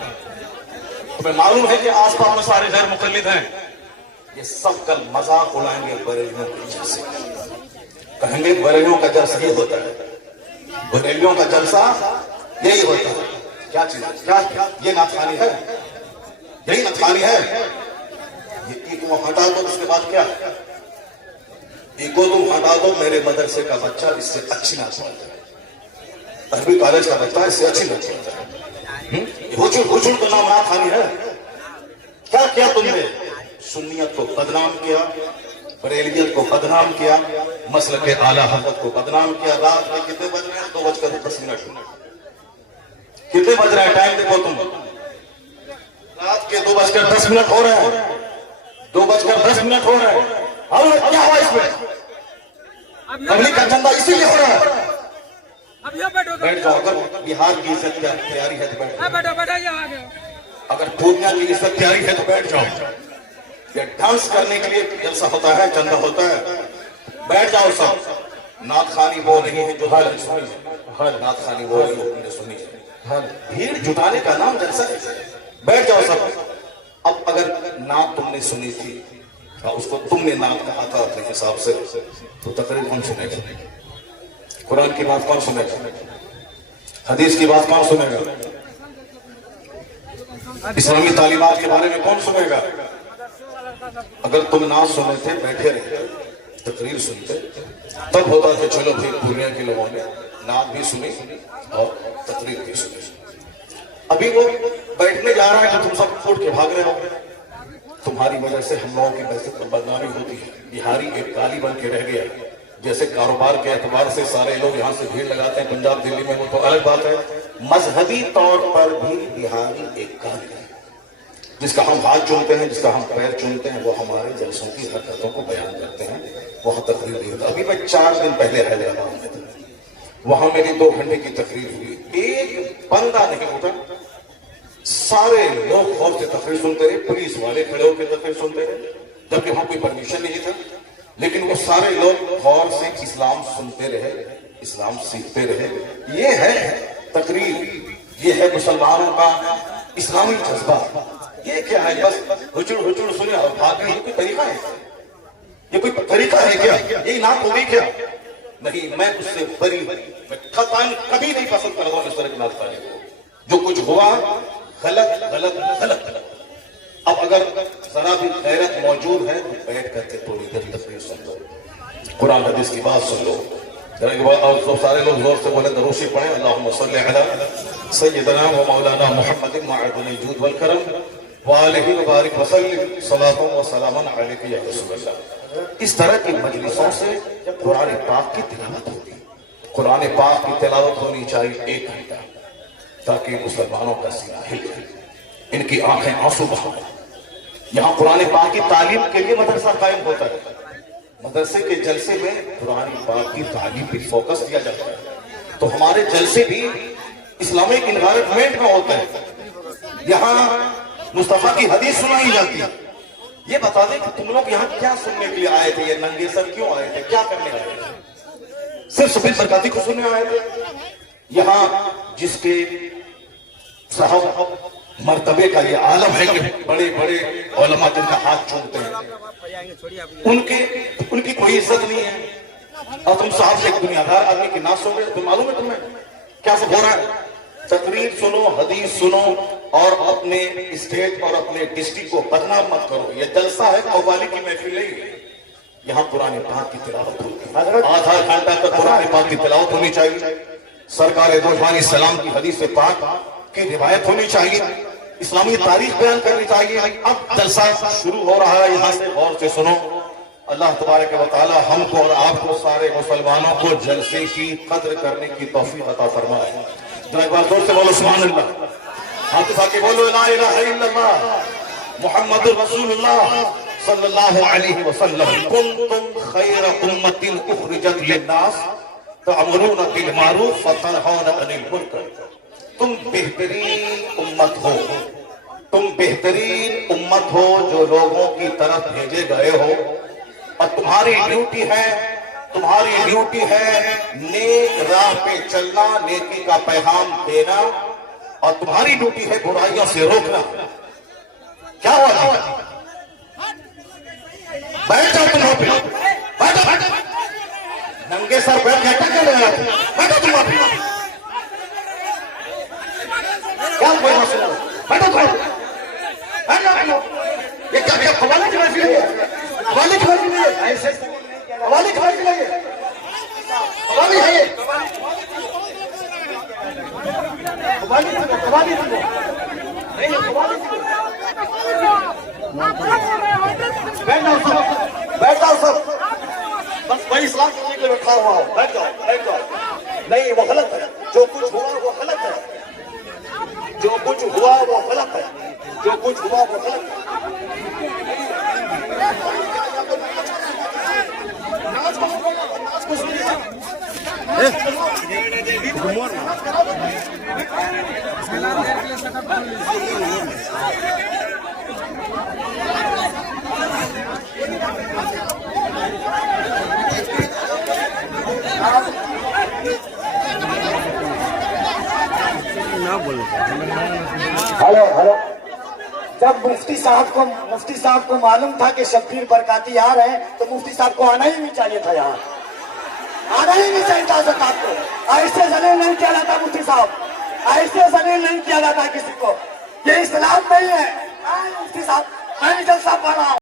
तुम्हें मालूम है कि आसपास में सारे गैर मुकल्लिद हैं, ये सब कल मजाक उड़ाएंगे बरेलियों के जलसे, कहेंगे बरेलियों का जलसा ये होता है, बरेलियों का जलसा यही होता है। क्या चीज है? क्या ये नाथखानी है? यही नाथखानी है? ये ईगो हटा दो, उसके बाद क्या? ईगो तुम हटा दो, मेरे मदरसे का बच्चा इससे अच्छी नाच पढ़ता है, अरबी कॉलेज का बच्चा इससे अच्छी नाच पढ़ता है। हुजूर का नाम नाथखानी है? क्या किया तुमने? सुन्नियत को बदनाम किया, बरेलियत को बदनाम किया, मसलक के आला हज़रत को बदनाम किया। रात में कितने बज रहे हैं? 2:10। कितने बज रहे हैं? टाइम देखो तुम, रात के 2:10 हो रहे हैं, 2:10 हो रहे हैं। और क्या हुआ इसमें? तबलीग का चंदा इसीलिए हो रहा है। बैठ जाओ, अगर बिहार की इज्जत तैयारी है तो बैठ जाओ, अगर पूर्णिया की इज्जत तैयारी है तो बैठ जाओ। ये डांस करने के लिए जलसा होता है, चंदा होता है, बैठ जाओ सब। नाथखानी वो नहीं है जो नाथखानी वो तुमने सुनी है, भीड़ जुटाने का नाम जलसा है। बैठ जाओ सब। अब अगर नात तुमने सुनी थी और उसको तुमने नात कहा था अपने हिसाब से, तो तकरीर कौन सुनेगा? कुरान की बात कौन सुनेगा? हदीस की बात कौन सुनेगा? इस्लामी तालीमात के बारे में कौन सुनेगा? अगर तुम नात सुने थे, बैठे रहते, तकरीर सुनते, तब होता था चलो भाई पूर्णिया के लोगों ने नात भी सुनी और तकरीर भी सुनी। अभी वो बैठने जा रहा है तो तुम सब उठ के भाग रहे हो। तुम्हारी वजह से हम लोगों की वैसे तो बदनामी होती है। बिहारी एक काली बन के रह गया। जैसे कारोबार के एतबार से सारे लोग यहाँ से भीड़ लगाते हैं पंजाब दिल्ली में, वो तो अलग बात है। मजहबी तौर पर भी बिहारी एक काली है, जिसका हम हाथ चूमते हैं, जिसका हम पैर चूमते हैं, वो हमारे जलसों की हरकतों को बयान करते हैं। वहां तकरीर नहीं होता। अभी मैं 4 दिन पहले हैदराबाद में था, वहां मेरी 2 घंटे की तकरीर हुई, एक बंदा नहीं उठा। सारे लोग गौर से तकरीर सुनते रहे, पुलिस वाले खड़े होकर तकरीर सुनते रहे, जबकि वहां कोई परमिशन नहीं था, लेकिन वो सारे लोग गौर से इस्लाम सुनते रहे, इस्लाम सीखते रहे। ये है तकरीर, ये है मुसलमानों का इस्लामी जज्बा। ये क्या है? बस हुजूर सुने और भागने, ये कोई तरीका है? ये कोई तरीका है क्या? यही नात होगी क्या? नहीं, मैं उससे बरी, मैं कभी नहीं पसंद कर रहा हूं इस तरह की नात करने को। जो कुछ हुआ गलत गलत गलत। अब अगर जरा भी गैरत मौजूद है तो बैठ करके थोड़ी देर तकरीर सुन लो, कुरान हदीस की बात सुन लो। और तो सारे लोग जोर से बोले दरूशी पढ़े, अल्लाहुम्मा सल्ली अला सय्यिदना व मौलाना मुहम्मदिन मअदुल जूद वल करम व अलैहि व बारिक व सल्लिम सलातु व सलामन अलैका या रसूलल्लाह। इस तरह की मजलिसों से कुरान पाक की तिलावत होती है। कुरान पाक की तिलावत होनी चाहिए 1 घंटा, ताकि मुसलमानों का सीना हिल जाए, इनकी आंखें आंसू बहाएं। यहाँ कुरान पाक की तालीम के लिए मदरसा कायम होता है। मदरसे के जलसे में कुरान पाक की तालीम पर फोकस दिया जाता है। तो हमारे जलसे भी इस्लामिक इन्वायरमेंट में होता है। यहाँ मुस्तफा की हदीस सुनाई जाती है। ये बता दें कि तुम लोग यहाँ क्या सुनने के लिए आए थे? ये नंगे सर क्यों आए थे? क्या करने आए थे? सिर्फ सफेद बरकाती को सुनने आए थे? यहाँ जिसके साहब मर्तबे का ये आलम है कि बड़े बड़े उलमा जिनका हाथ चूमते हैं, उनकी कोई इज्जत नहीं है। और तुम साहब से एक दुनियादार आदमी की नाश हो गए। तुम मालूम है तुम्हें क्या सब हो रहा है? तकरीर सुनो, हदीस सुनो और अपने स्टेट और अपने डिस्ट्रिक्ट को बदनाम मत करो। ये जलसा है, कव्वाली की महफिल नहीं है। यहाँ कुरान पाक की तिलावत होती है। आधा घंटा तक कुरान पाक की तिलावत होनी चाहिए। सरकार दो जमानी सलाम की हदीस पाक की रिवायत होनी चाहिए। इस्लामी तारीख बयान करनी चाहिए। अब जलसा शुरू हो रहा है, यहाँ से गौर से सुनो। अल्लाह तबारक व तआला हमको और आपको सारे मुसलमानों को जलसे की कद्र करने की तौफीक अता फरमाए। एक बार जोर से बोलो सुभान अल्लाह। हाथ उठा के बोलो ला इलाहा इल्लल्लाह मुहम्मदुर रसूलुल्लाह सल्लल्लाहु अलैहि वसल्लम। कुंतुम खैर उम्मतिन उखरिजत लिन्नास तअमुरूना बिल मारूफ व तनहौना अनिल मुनकर। तुम बेहतरीन उम्मत हो, तुम बेहतरीन उम्मत हो जो लोगों की तरफ भेजे गए हो। और तुम्हारी ड्यूटी है नेक राह पे चलना, नेकी का पैगाम देना और तुम्हारी ड्यूटी है बुराइयों से रोकना। क्या हुआ? बैठ जाओ तुम वहां पे, बैठो बैठो, नंगे सर बैठ के क्या ले रहे हो? बैठो तुम वहां पे, क्या कोई मसला? बैठो बैठो, ये क्या कवाली की महफिल है? कवाली की महफिल है? ऐसे कवाली की महफिल है? कवाली है ये? कवाली कवाली नहीं, कवाली। बैठ जाओ सब, बैठ जाओ सब, बस वही इस्लाम करने के लिए बैठा हुआ हो। बैठ जाओ बैठ जाओ। नहीं, वो गलत है, जो कुछ हुआ वो गलत है, जो कुछ हुआ वो गलत है, जो कुछ हुआ वो गलत है। हेलो हेलो, जब मुफ्ती साहब को मालूम था कि शब्बीर बरकाती आ रहे हैं तो मुफ्ती साहब को आना ही नहीं चाहिए था, यहाँ आना ही नहीं चाहिए था सरकार को। ऐसे जलील नहीं किया जाता मुफ्ती साहब, ऐसे जलील नहीं किया जाता किसी को। ये इस्लाम नहीं है। मुफ्ती साहब, मैं जलसा पढ़ रहा हूँ।